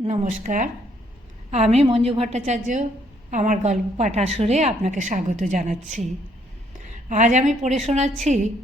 নমস্কার। আমি মঞ্জু ভট্টাচার্য, আমার গল্প পাঠাসুরে আপনাকে স্বাগত জানাচ্ছি। আজ আমি পড়ে শোনাচ্ছি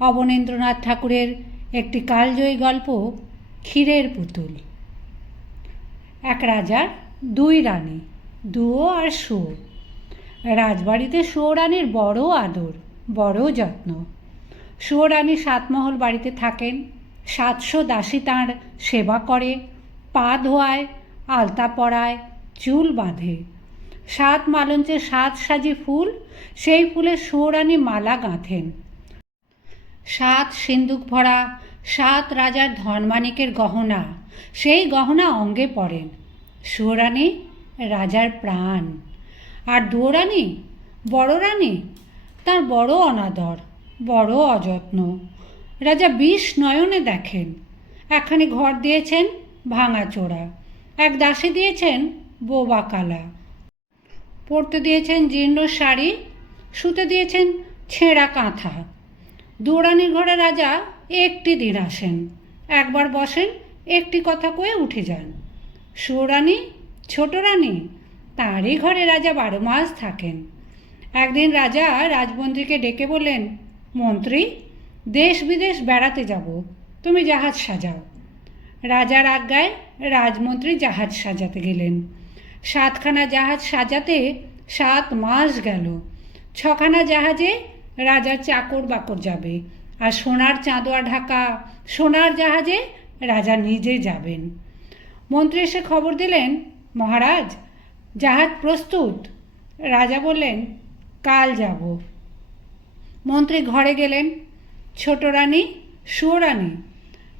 অবনীন্দ্রনাথ ঠাকুরের একটি কালজয়ী গল্প, ক্ষীরের পুতুল। এক রাজার দুই রানী দুও আর শুয়ো। রাজবাড়িতে শুয়ো রানীর বড় আদর, বড় যত্ন। শুয়ো রানী সাতমহল বাড়িতে থাকেন, সাতশো দাসী তাঁর সেবা করে পা ধোয়ায়, আলতা পরায়, চুল বাঁধে। সাত মালঞ্চে সাত সাজি ফুল, সেই ফুলে সুরানি মালা গাঁথেন। সাত সিন্দুক ভরা, সাত রাজার ধনমানিকের গহনা, সেই গহনা অঙ্গে পড়েন সুরানি রাজার প্রাণ। আর দুরানি বড় রানী তার বড় অনাদর, বড় অযত্ন। রাজা বিষ নয়নে দেখেন। একখানি ঘর দিয়েছেন ভাঙাচোরা এক দাসে দিয়েছেন বোবা কালা। পরতে দিয়েছেন জীর্ণ শাড়ি শুতে দিয়েছেন ছেঁড়া কাঁথা। দৌড়ানির ঘরে রাজা একটি দিন আসেন। একবার বসেন, একটি কথা কয়ে উঠে যান। সুরানি, ছোট রানী, তাঁরই ঘরে রাজা বারো মাস থাকেন। একদিন রাজা রাজমন্ত্রীকে ডেকে বললেন, মন্ত্রী, দেশ বিদেশ বেড়াতে যাব। তুমি জাহাজ সাজাও। রাজার আজ্ঞায় রাজমন্ত্রী জাহাজ সাজাতে গেলেন। সাতখানা জাহাজ সাজাতে সাত মাস গেল। ছখানা জাহাজে রাজার চাকর বাকর যাবে আর সোনার চাঁদোয়া ঢাকা, সোনার জাহাজে রাজা নিজে যাবেন। মন্ত্রী এসে খবর দিলেন, মহারাজ, জাহাজ প্রস্তুত। রাজা বললেন, কাল যাব। মন্ত্রী ঘরে গেলেন, ছোট রানী, সুরানী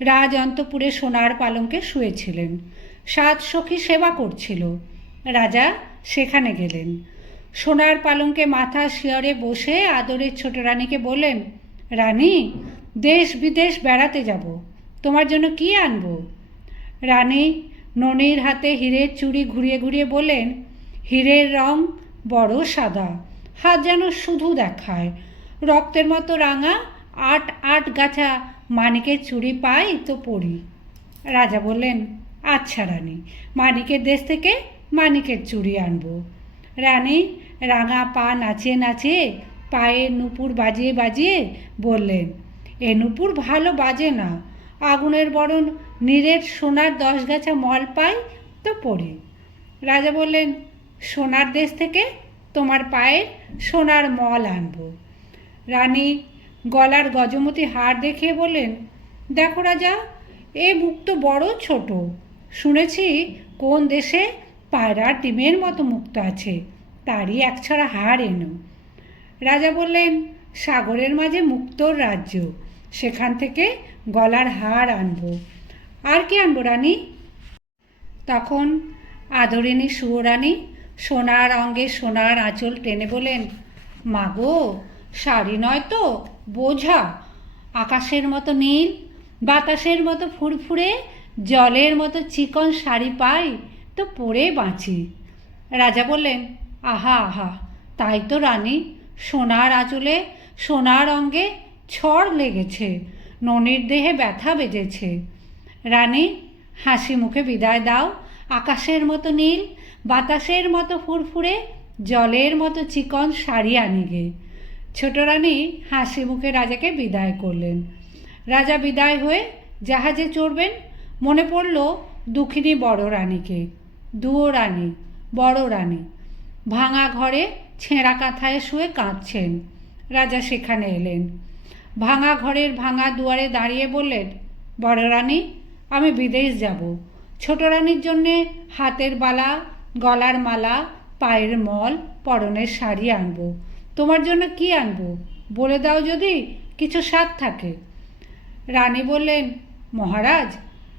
রাজ অন্তপুরে সোনার পালঙ্কে শুয়েছিলেন। সাত সখী সেবা করছিল। রাজা সেখানে গেলেন। সোনার পালঙ্কে মাথা শিয়রে বসে আদরের ছোট রানীকে বললেন, রানী, দেশ বিদেশ বেড়াতে যাব। তোমার জন্য কি আনব? রানী ননির হাতে হীরের চুড়ি ঘুরিয়ে ঘুরিয়ে বললেন, হীরের রং বড় সাদা, হাত যেন শুধু দেখায়। রক্তের মতো রাঙা, আট আট গাছা মানিকের চুড়ি পাই তো পড়ি। রাজা বললেন আচ্ছা রানী, মানিকের দেশ থেকে মানিকের চুড়ি আনব। রানী রাঙা পা নাচে নাচে পায়ে নুপুর বাজিয়ে বাজিয়ে বললেন, এ নুপুর ভালো বাজে না, আগুনের বরণ নীরের সোনার দশ গাছা মল পাই তো পড়ি। রাজা বললেন, সোনার দেশ থেকে তোমার পায়ে সোনার মল আনব। রানী গলার গজমতি হার দেখিয়ে বললেন, দেখো রাজা, এ মুখ তো বড় ছোট। শুনেছি কোন দেশে পায়রার ডিমের মতো মুক্ত আছে, তারই এক ছড়া হার এনো। রাজা বললেন, সাগরের মাঝে মুক্তর রাজ্য, সেখান থেকে গলার হার আনব। আর কি আনব রানী? তখন আদরিনী সুরানী সোনার অঙ্গে সোনার আঁচল টেনে বলেন মাগো শাড়ি নয় তো? বোঝা, আকাশের মতো নীল, বাতাসের মতো ফুরফুরে, জলের মতো চিকন শাড়ি পাই তো পরে বাঁচি। রাজা বললেন, আহা আহা, তাই তো রানী, সোনার আঁচলে, সোনার অঙ্গে ছড় লেগেছে, ননির দেহে ব্যথা বেজেছে। রানী, হাসি মুখে বিদায় দাও, আকাশের মতো নীল, বাতাসের মতো ফুরফুরে, জলের মতো চিকন শাড়ি আনিগে। ছোট রানী হাসি মুখে রাজাকে বিদায় করলেন। রাজা বিদায় হয়ে জাহাজে চড়বেন, মনে পড়ল দুঃখিনী বড় রানীকে দুও রানী, বড় রানী। ভাঙা ঘরে ছেঁড়া কাঁথায় শুয়ে কাঁদছেন। রাজা সেখানে এলেন। ভাঙা ঘরের ভাঙা দুয়ারে দাঁড়িয়ে বললেন, বড় রানী, আমি বিদেশ যাব। ছোট রানীর জন্যে হাতের বালা, গলার মালা, পায়ের মল, পরনের শাড়ি আনব। তোমার জন্য কি আনব? বলে দাও যদি কিছু স্বাদ থাকে। রানী বললেন, মহারাজ,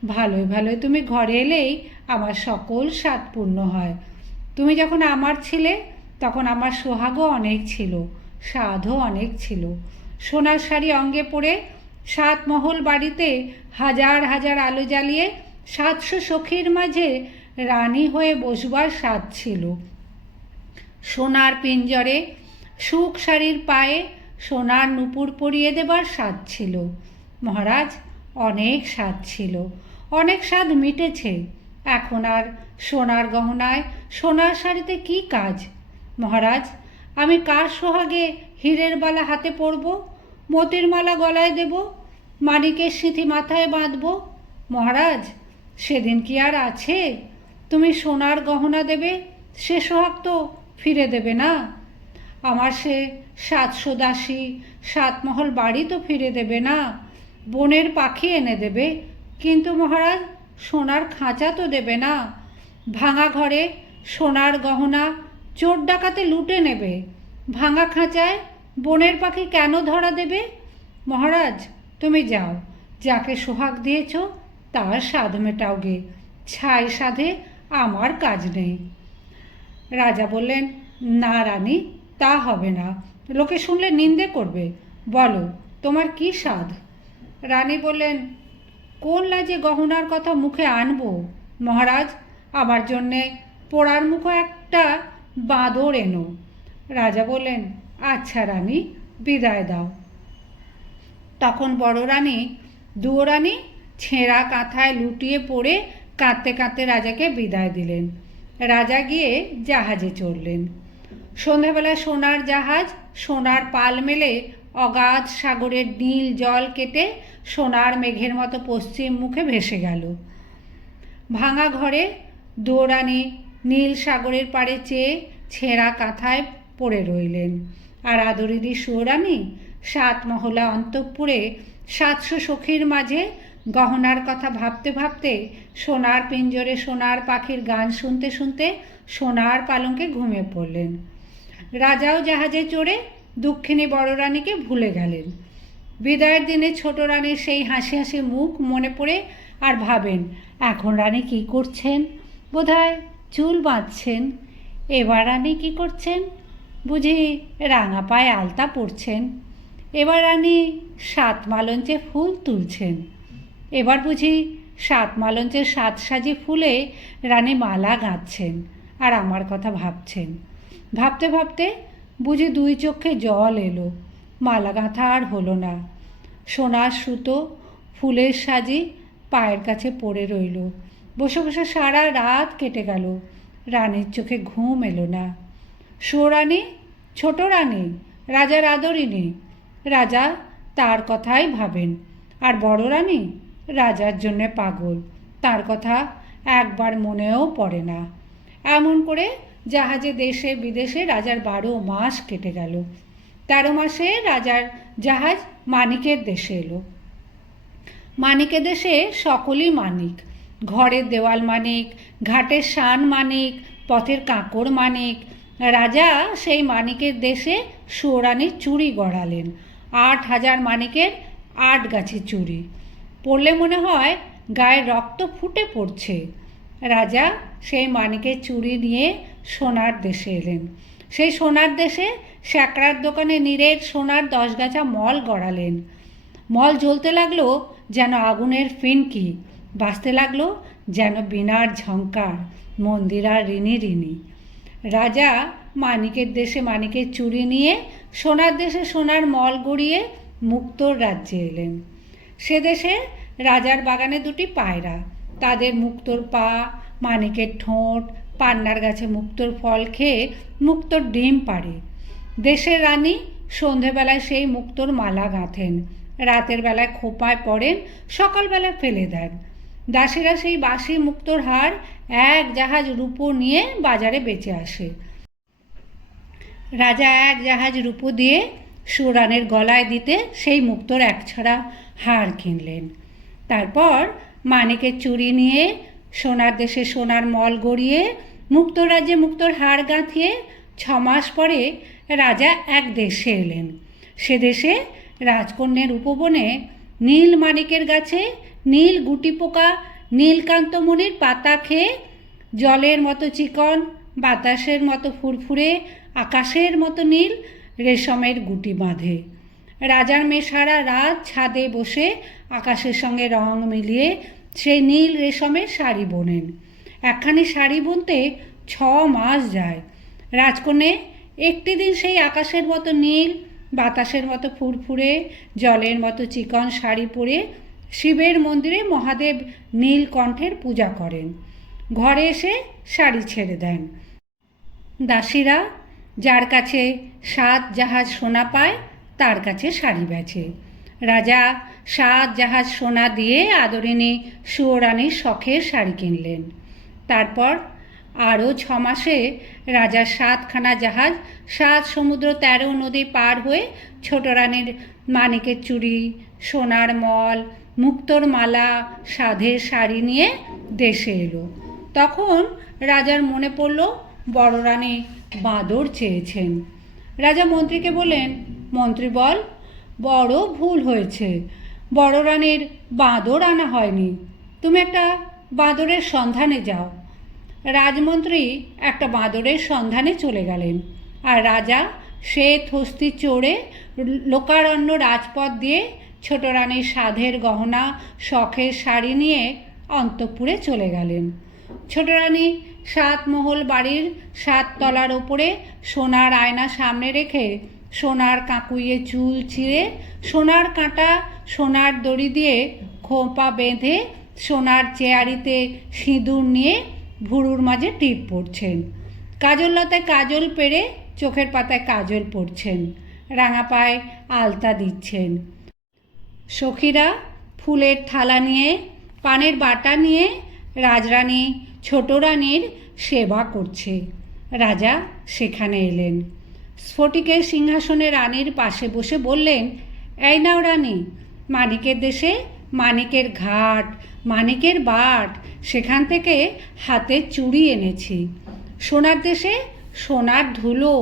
ভালোই ভালোই তুমি ঘরে এলেই আমার সকল স্বাদ পূর্ণ হয়। তুমি যখন আমার ছিলে, তখন আমার সোহাগও অনেক ছিল, স্বাদও অনেক ছিল। সোনার শাড়ি অঙ্গে পরে সাত মহল বাড়িতে হাজার হাজার আলো জ্বালিয়ে সাতশো সখীর মাঝে রানী হয়ে বসবার স্বাদ ছিল। সোনার পিঞ্জরে সুখ শাড়ির পায়ে সোনার নুপুর পরিয়ে দেবার স্বাদ ছিল। মহারাজ, অনেক স্বাদ ছিল। অনেক স্বাদ মিটেছে। এখন আর সোনার গহনায় সোনার শাড়িতে কি কাজ? মহারাজ, আমি কার সোহাগে হীরের বালা হাতে পরব? মতির মালা গলায় দেব? মানিকের সিঁথি মাথায় বাঁধব? মহারাজ, সেদিন কি আর আছে? তুমি সোনার গহনা দেবে, সে সোহাগ তো ফিরে দেবে না। আমার সে সাতশো দাসী সাতমহল বাড়ি তো ফিরে দেবে না, বনের পাখি এনে দেবে। কিন্তু মহারাজ, সোনার খাঁচা তো দেবে না। ভাঙা ঘরে সোনার গহনা চোর ডাকাতে লুটে নেবে। ভাঙা খাঁচায় বনের পাখি কেন ধরা দেবে? মহারাজ, তুমি যাও, যাকে সোহাগ দিয়েছ, তার স্বাদ মেটাও গে। ছাই সাধে আমার কাজ নেই। রাজা বললেন, না রানী তা হবে না। লোকে শুনলে নিন্দে করবে। বলো, তোমার কি স্বাদ? রানী বললেন, কোন লাজে গহনার কথা মুখে আনব? মহারাজ, আমার জন্যে পোড়ার মুখো একটা বাঁদর এনো। রাজা বললেন আচ্ছা রানী, বিদায় দাও। তখন বড় রানী দুয়োরানী ছেঁড়া কাঁথায় লুটিয়ে পড়ে কাঁদতে কাঁদতে রাজাকে বিদায় দিলেন। রাজা গিয়ে জাহাজে চড়লেন। সন্ধ্যাবেলা সোনার জাহাজ, সোনার পাল মেলে অগাধ সাগরের নীল জল কেটে সোনার মেঘের মতো পশ্চিম মুখে ভেসে গেল। ভাঙা ঘরে দৌড়ানি নীল সাগরের পাড়ে চেয়ে ছেঁড়া কাঁথায় পড়ে রইলেন। আর আদরিদি সুরানি সাত মহলা অন্তঃপুরে সাতশো সখীর মাঝে গহনার কথা ভাবতে ভাবতে সোনার পিঞ্জরে সোনার পাখির গান শুনতে শুনতে সোনার পালঙ্কে ঘুমিয়ে পড়লেন। রাজাও জাহাজে চড়ে দুঃখিনী বড় রানীকে ভুলে গেলেন। বিদায়ের দিনে ছোট রানীর সেই হাসি হাসি মুখ মনে পড়ে আর ভাবেন, এখন রানী কি করছেন? বোধহয় চুল বাঁধছেন। এবার রানী কি করছেন? বুঝি রাঙা পায়ে আলতা পরছেন। এবার রানী সাত মালঞ্চে ফুল তুলছেন। এবার বুঝি সাত মালঞ্চে সাত সাজি ফুলে রানী মালা গাঁথছেন। আর আমার কথা ভাবছেন। ভাবতে ভাবতে বুঝি দুই চোখে জল এলো। মালা গাঁথা আর হলো না। সোনার সুতো, ফুলের সাজি পায়ের কাছে পড়ে রইল। বসে বসে সারা রাত কেটে গেল। রানীর চোখে ঘুম এলো না। সুরানী, ছোট রানী, রাজার আদরিনী রাজা তার কথাই ভাবেন। আর বড় রানী রাজার জন্যে পাগল। তার কথা একবার মনেও পড়ে না। এমন করে জাহাজে দেশে বিদেশে রাজার বারো মাস কেটে গেল। তেরো মাসে রাজার জাহাজ মানিকের দেশে এলো। মানিকের দেশে সকলই মানিক। ঘরের দেওয়াল মানিক, ঘাটের শান মানিক, পথের কাঁকড় মানিক। রাজা সেই মানিকের দেশে সুরানির চুড়ি গড়ালেন। আট হাজার মানিকের আট গাছি চুড়ি। পড়লে মনে হয় গায়ের রক্ত ফুটে পড়ছে। রাজা সেই মানিকের চুড়ি নিয়ে সোনার দেশে এলেন। সেই সোনার দেশে স্যাঁকড়ার দোকানে নিরেট সোনার দশ গাছা মল গড়ালেন। মল জ্বলতে লাগল যেন আগুনের ফিনকি, বাঁচতে লাগল যেন বিনার ঝঙ্কার মন্দিরার ঋণী ঋণী। রাজা মানিকের দেশে মানিকের চুরি নিয়ে সোনার দেশে সোনার মল গড়িয়ে মুক্তর রাজ্যে এলেন। সে দেশে রাজার বাগানে দুটি পায়রা তাদের মুক্তোর পা, মানিকের ঠোঁট, পান্নার গাছে মুক্তোর ফল খেয়ে মুক্তোর ডিম পাড়ে। দেশের রানী সন্ধেবেলায় সেই মুক্তোর মালা গাঁথেন। রাতের বেলায় খোপায় পড়েন, সকালবেলায় ফেলে দেন। দাসীরা সেই বাসি মুক্তোর হার এক জাহাজ রূপো নিয়ে বাজারে বেঁচে আসে। রাজা এক জাহাজ রূপো দিয়ে সুরানের গলায় দিতে সেই মুক্তোর একছড়া হার কিনলেন। তারপর মানিকের চুরি নিয়ে, সোনার দেশে সোনার মল গড়িয়ে মুক্ত রাজ্যে মুক্তর হাড় গাঁথিয়ে ছ মাস পরে রাজা এক দেশে এলেন। সে দেশে রাজকন্যের উপবনে নীল মানিকের গাছে নীল গুটি পোকা নীলকান্তমণির পাতা খেয়ে জলের মতো চিকন, বাতাসের মতো ফুরফুরে, আকাশের মতো নীল রেশমের গুটি বাঁধে। রাজার মেয়ে সারা রাত ছাদে বসে আকাশের সঙ্গে রং মিলিয়ে সেই নীল রেশমের শাড়ি বোনেন। একখানি শাড়ি বুনতে ছ মাস যায়। রাজকন্যে একটি দিন সেই আকাশের মতো নীল, বাতাসের মতো ফুরফুরে, জলের মতো চিকন শাড়ি পরে শিবের মন্দিরে মহাদেব নীলকণ্ঠের পূজা করেন। ঘরে এসে শাড়ি ছেড়ে দেন। দাসীরা যার কাছে সাত জাহাজ সোনা পায়, তার কাছে শাড়ি বেচে। রাজা সাত জাহাজ সোনা দিয়ে আদরিনী সুয়োরানীর শখের শাড়ি কিনলেন। তারপর আরও ছ মাসে রাজার সাতখানা জাহাজ, সাত সমুদ্র তেরো নদী পার হয়ে ছোট রানীর মানিকের চুড়ি, সোনার মল, মুক্তোর মালা, সাধের শাড়ি নিয়ে দেশে এলো। তখন রাজার মনে পড়ল, বড় রানী বাঁদর চেয়েছেন। রাজা মন্ত্রীকে বললেন, মন্ত্রী বল, বড় ভুল হয়েছে। বড় রানীর বাঁদর আনা হয়নি। তুমি একটা বাঁদরের সন্ধানে যাও। রাজমন্ত্রী একটা বাঁদরের সন্ধানে চলে গেলেন। আর রাজা সে থস্তি চড়ে লোকারণ্য রাজপথ দিয়ে ছোট রানীর সাধের গহনা, শখের শাড়ি নিয়ে অন্তপুরে চলে গেলেন। ছোট রানী সাত মহল বাড়ির সাত তলার ওপরে সোনার আয়না সামনে রেখে সোনার কাঁকুইয়ে চুল ছিঁড়ে সোনার কাঁটা সোনার দড়ি দিয়ে খোঁপা বেঁধে সোনার চেয়ারিতে সিঁদুর নিয়ে ভুরুর মাঝে টিপ পড়ছেন। কাজল লতায় কাজল পেরে চোখের পাতায় কাজল পড়ছেন। রাঙা পায়ে আলতা দিচ্ছেন। সখীরা ফুলের থালা নিয়ে, পানের বাটা নিয়ে, রাজরানী, ছোট রানীর সেবা করছে। রাজা সেখানে এলেন। স্ফটিকের সিংহাসনে রানীর পাশে বসে বললেন, এই নাও রানী মানিকের দেশে মানিকের ঘাট, মানিকের বাট, সেখান থেকে হাতের চুড়ি এনেছি। সোনার দেশে সোনার ধুলো,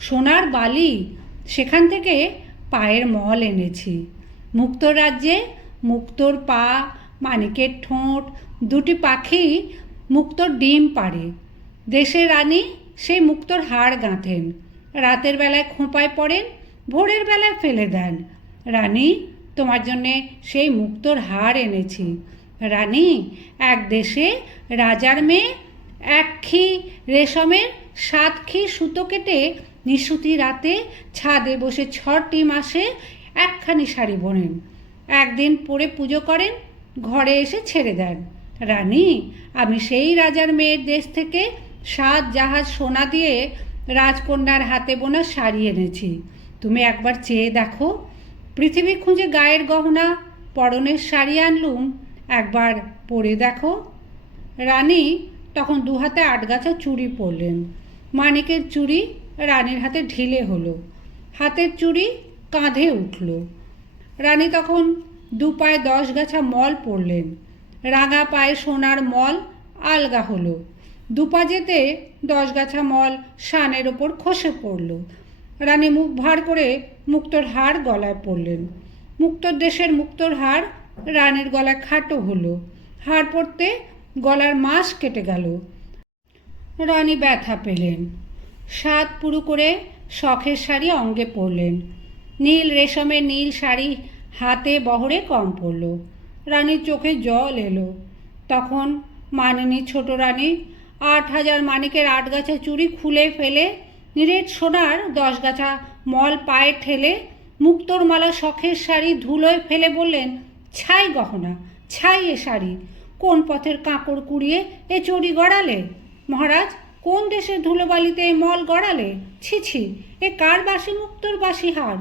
সোনার বালি, সেখান থেকে পায়ের মল এনেছি। মুক্তর রাজ্যে মুক্তোর পা, মানিকের ঠোঁট, দুটি পাখি মুক্তোর ডিম পাড়ে। দেশের রানী সেই মুক্তোর হাড় গাঁথেন। রাতের বেলায় খোঁপায় পড়েন, ভোরের বেলায় ফেলে দেন। রানী তোমার জন্যে সেই মুক্তোর হার এনেছি। রানী, এক দেশে রাজার মেয়ে, এক খি রেশমের সাত খি সুতো কেটে নিশুতি রাতে ছাদে বসে ছটি মাসে একখানি শাড়ি বোনেন। একদিন পরে পুজো করেন, ঘরে এসে ছেড়ে দেন। রানী, আমি সেই রাজার মেয়ের দেশ থেকে সাত জাহাজ সোনা দিয়ে রাজকন্যার হাতে বোনা শাড়ি এনেছি। তুমি একবার চেয়ে দেখো পৃথিবী খুঁজে গায়ের গহনা, পরনের শাড়ি আনলুম, একবার পরে দেখো। রানী তখন দু হাতে আটগাছা চুড়ি পরলেন। মানিকের চুড়ি রানীর হাতে ঢিলে হলো। হাতের চুড়ি কাঁধে উঠল। রানী তখন দু পায়ে দশ গাছা মল পরলেন। রাঙা পায়ে সোনার মল আলগা হলো। দুপা যেতে দশ গাছা মল শানের ওপর খসে পড়ল। রানী মুখ ভার করে মুক্তোর হাড় গলায় পড়লেন। মুক্তোর দেশের মুক্তোর হাড় রানীর গলায় খাটো হলো। হাড় পড়তে গলার মাস কেটে গেল। রানী ব্যথা পেলেন। সাত পুরু করে শখের শাড়ি অঙ্গে পরলেন। নীল রেশমের নীল শাড়ি হাতে বহরে কম পড়ল। রানীর চোখে জল এলো। তখন মানিনী ছোট রানী আট হাজার মানিকের আট গাছা চুড়ি খুলে ফেলে নিরেট সোনার দশ গাছা মল পায়ে ঠেলে মুক্তোর মালা শখের শাড়ি ধুলোয় ফেলে বললেন, ছাই গহনা, ছাই এ শাড়ি, কোন পথের কাঁকড় কুড়িয়ে এ চড়ি গড়ালে? মহারাজ, কোন দেশের ধুলোবালিতে এ মল গড়ালে? ছি ছি, এ কার বাসি মুক্তোর বাসি হার?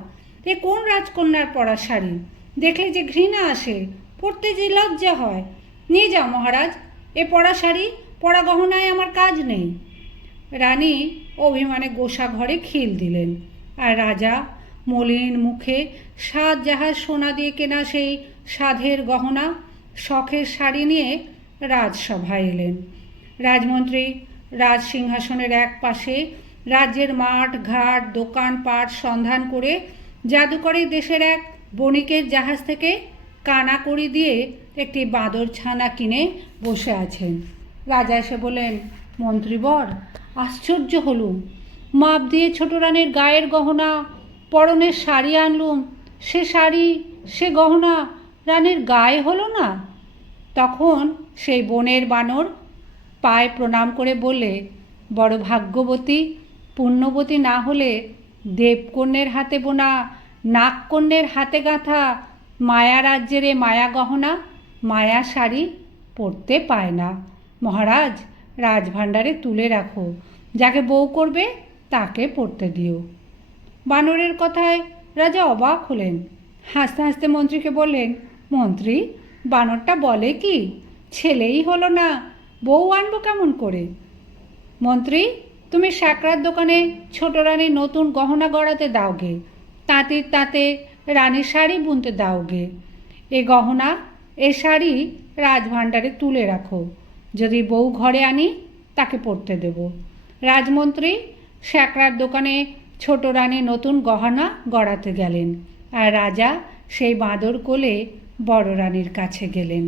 এ কোন রাজকন্যার পরা শাড়ি? দেখলে যে ঘৃণা আসে পড়তে যে লজ্জা হয়। নিয়ে যাও মহারাজ, এ পরা শাড়ি, পরা গহনায় আমার কাজ নেই। রানী অভিমানে গোসা ঘরে খিল দিলেন। আর রাজা মলিন মুখে সাত জাহাজ সোনা দিয়ে কেনা সেই সাধের গহনা, শখের শাড়ি নিয়ে রাজসভায় এলেন। রাজমন্ত্রী রাজ সিংহাসনের এক পাশে রাজ্যের মাঠ, ঘাট দোকানপাট সন্ধান করে জাদুকরের দেশের এক বণিকের জাহাজ থেকে কানাকড়ি দিয়ে একটি বাঁদর ছানা কিনে বসে আছেন। রাজা এসে বলেন মন্ত্রীবর আশ্চর্য হলুম। মাপ দিয়ে ছোট রানীর গায়ের গহনা, পরনের শাড়ি আনলুম। সে শাড়ি, সে গহনা রানীর গায়ে হলো না? তখন সেই বনের বানর পায়ে প্রণাম করে বলে বড় ভাগ্যবতী, পুণ্যবতী না হলে দেবকন্যের হাতে বোনা, নাগকন্যের হাতে গাঁথা মায়া রাজ্যের মায়া গহনা, মায়া শাড়ি পরতে পায় না। মহারাজ রাজভাণ্ডারে তুলে রাখো। যাকে বউ করবে, তাকে পড়তে দিও। বানরের কথায় রাজা অবাক হলেন। হাসতে হাসতে মন্ত্রীকে বললেন, মন্ত্রী, বানরটা বলে কি? ছেলেই হলো না, বউ আনব কেমন করে? মন্ত্রী, তুমি স্যাকরার দোকানে ছোট রানী নতুন গহনা গড়াতে দাওগে। তাঁতির তাঁতে রানীর শাড়ি বুনতে দাওগে। এ গহনা, এ শাড়ি রাজভাণ্ডারে তুলে রাখো। যদি বউ ঘরে আনি, তাকে পড়তে দেব। রাজমন্ত্রী স্যাকরার দোকানে ছোট রানী নতুন গহনা গড়াতে গেলেন, আর রাজা সেই বাঁদর কোলে বড় রানীর কাছে গেলেন।